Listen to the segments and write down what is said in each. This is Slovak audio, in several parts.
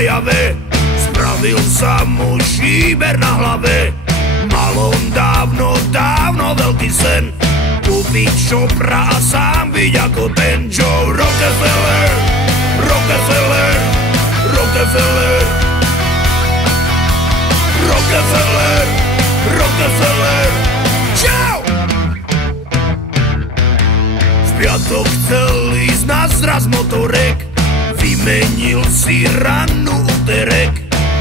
na jave. Spravil sa mu šíber na hlave. Mal on dávno, dávno veľký sen, kúpiť Chopra a sám byť ako ten Joe Rockefeller. Rockefeller, Rockefeller, Rockefeller, Rockefeller. Čau! V piatok chcel ísť na zraz motorek, vymenil si rannú úterek.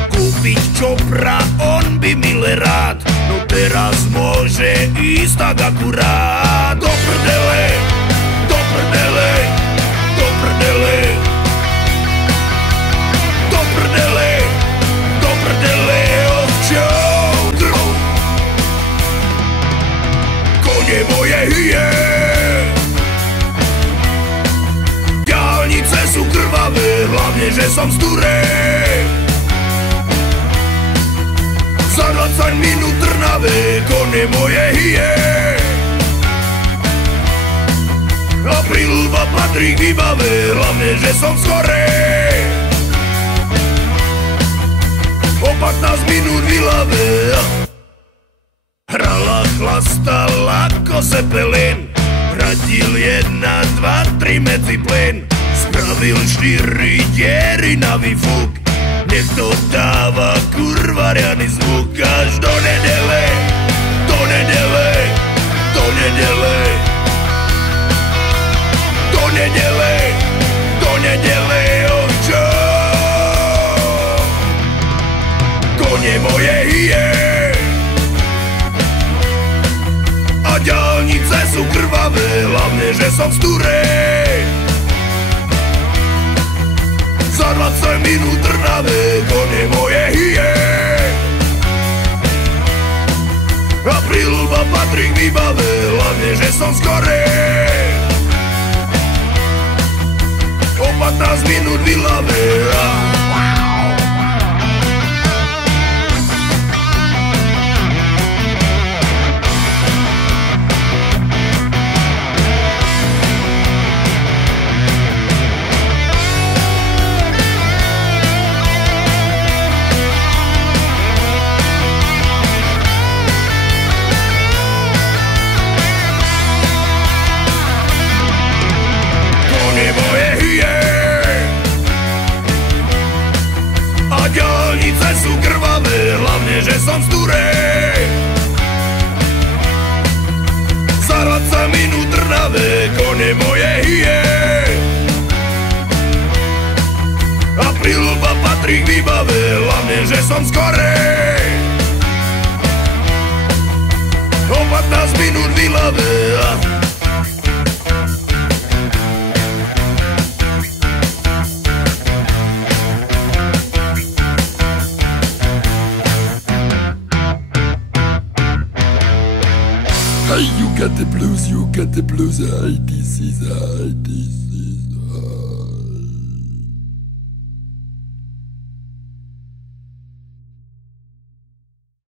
Kúpiť Chopra on by mile rád, no teraz môže ísť tak akurát. Do prdele, do prdele, do prdele, do prdele, do prdele, ovčou. Kone moje hyje, diaľnice sú krvavé, hlavne že som z Turej. Za 20 minút Trnave, kone moje hyje. A Prilba patrí k výbave, hlavne že som skorej. O 15 minút v Ilave hrala, chlastal ako Zeppelin. Radil 1, 2, 3 medzi plyn. Spravil 4 diery na výfuk. Nech to dáva kurva riadny zvuk až do nedele, do nedele, do nedele, do nedele, do nedele, ovčo. Kone moje hyje a diaľnice sú krvavé, hlavne že som z Turej. Za 20 minút Trnave, kone moje hyje. A Prilba patrí k výbave, hlavne že som skorej. O 15 minút v Ilave. Diaľnice sú krvavé, hlavne že som z Turej. Za 20 minút Trnave, kone moje hyje. A Prilba patrí k výbave, hlavne že som skorej. O 15 minút v Ilave. Hey, you got the blues, the 80s, the 80s.